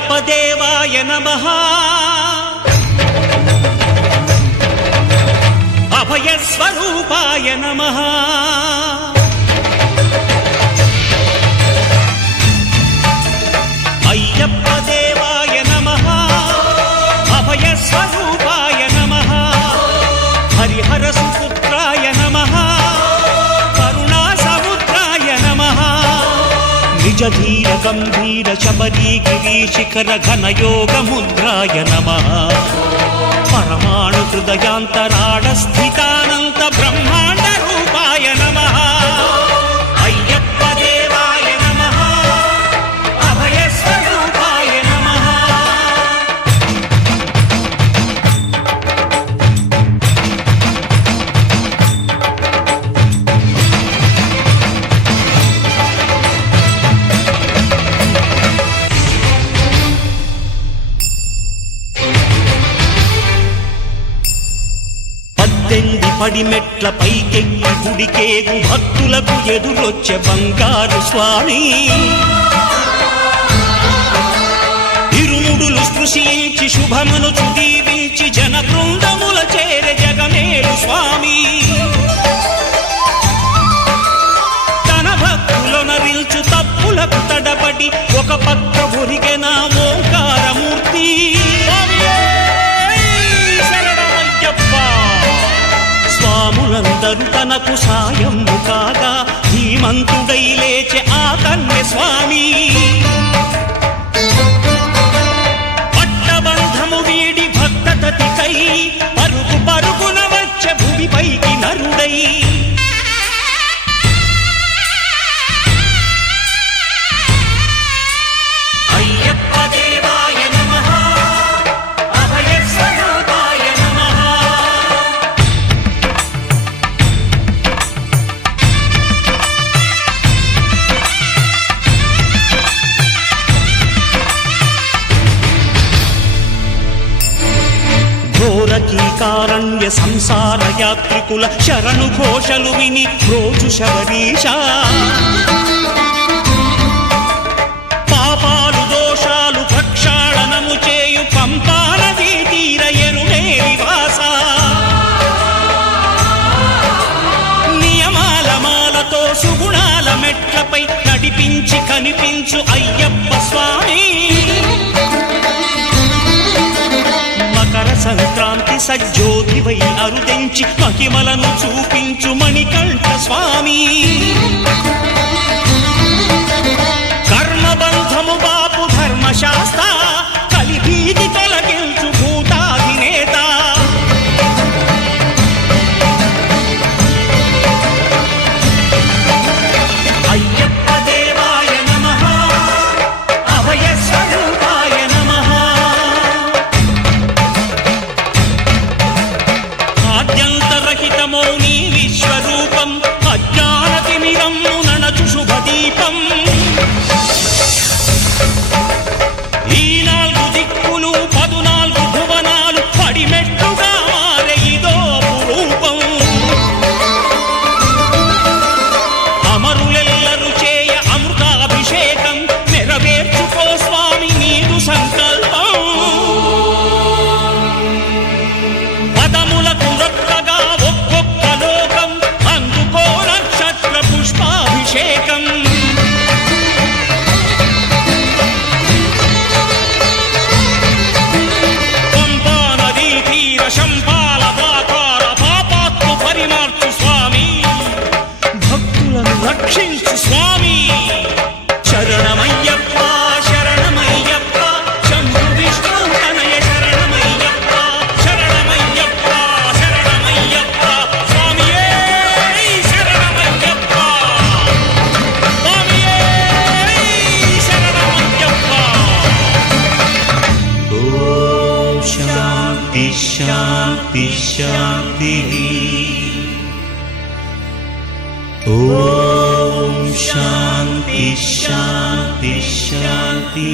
అయ్యప్ప దేవాయ నమః అభయ స్వరూపాయ నమః అయ్యప్ప దేవాయ నమః అభయ స్వరూపాయ నమః హరిహర సుపుత్రాయ నమః కరుణా సముద్రాయ నమః నిజ ధీర గంభీర శబరీ గిరీశిఖర ఘనయోగ ముద్రాయ నమః పరమాణు హృదయాంతరాళ స్థితానంత బ్రహ్మాండ రూపాయ నమః అయ్యప్ప దేవాయ నమః అభయ స్వరూపాయ నమః పడిమెట్ల పైకెక్కి గుడికేగు భక్తులకు ఎదురొచ్చే బంగారు స్వామి ఇరుముడులు స్పృశించి శుభమును దీవించి జన బృందముల చేరే జగమేలు స్వామి తన భక్తులొనరిల్చు తప్పులకు తడబడి ఒక పక్క ఒరిగెన ఓంకారమూర్తి స్వాములందరూ తనకు సాయము కాగా ధీమంతుడై లేచే ఆ కన్య స్వామి పట్టబంధము వీడి భక్తతతికై పరుగు పరుగున వచ్చే భూమిపైకి నరుడై అయ్యప్ప దేవాయ నమః అభయ స్వరూపాయ నమః ఘోరకీకారణ్య సంసార యాత్రికుల శరణు ఘోషలు విని రోజు శబరీష పాపాలు దోషాలు ప్రక్షాళనము చేయు పంపానదీ తీర ఎరుమే నివాస నియమాల మాలతో సుగుణాల మెట్లపై నడిపించి కనిపించు అయ్యప్ప స్వామి సంక్రాంతి సజ్జోతివై అరుదించి మహిమలను చూపించు మణికంఠ స్వామి కర్మబంధము బాపు ధర్మశాస్త్ర కలిభీతి తొలగించు భూతాధినేత అయ్యప్ప దేవాయ నమః అభయ స్వరూపాయ నమః ఆద్యంతరహితమౌని విశ్వరూపం అజ్ఞానతిమిరం నణచు శుభదీపం ఈ 4 దిక్కులు 14 భువనాలు పడిమెట్టుగా మారే ఇదో రూపం అమరులెల్లరు చేయ అమృతాభిషేకం నెరవేర్చుకో స్వామి నీదు సంకల్పం పదములకు రొక్కగా ఒక్కొక్క లోకం అందుకో నక్షత్ర పుష్పాభిషేకం పంపా నదీ తీర శంపాల ప్రాకార పాపాత్ము పరిమార్చు స్వామి భక్తులను రక్షించు స్వామి శరణమయ్యప్ప శరణమయ్యప్ప శంభు విష్ణు తనయ శరణమయ్యప్ప శరణమయ్యప్ప శరణమయ్యప్ప స్వామియే శరణమయ్యప్ప స్వామియే శరణమయ్యప్ప ఓం శాంతి శాంతి శాంతి ఓం శాంతి శాంతి శాంతి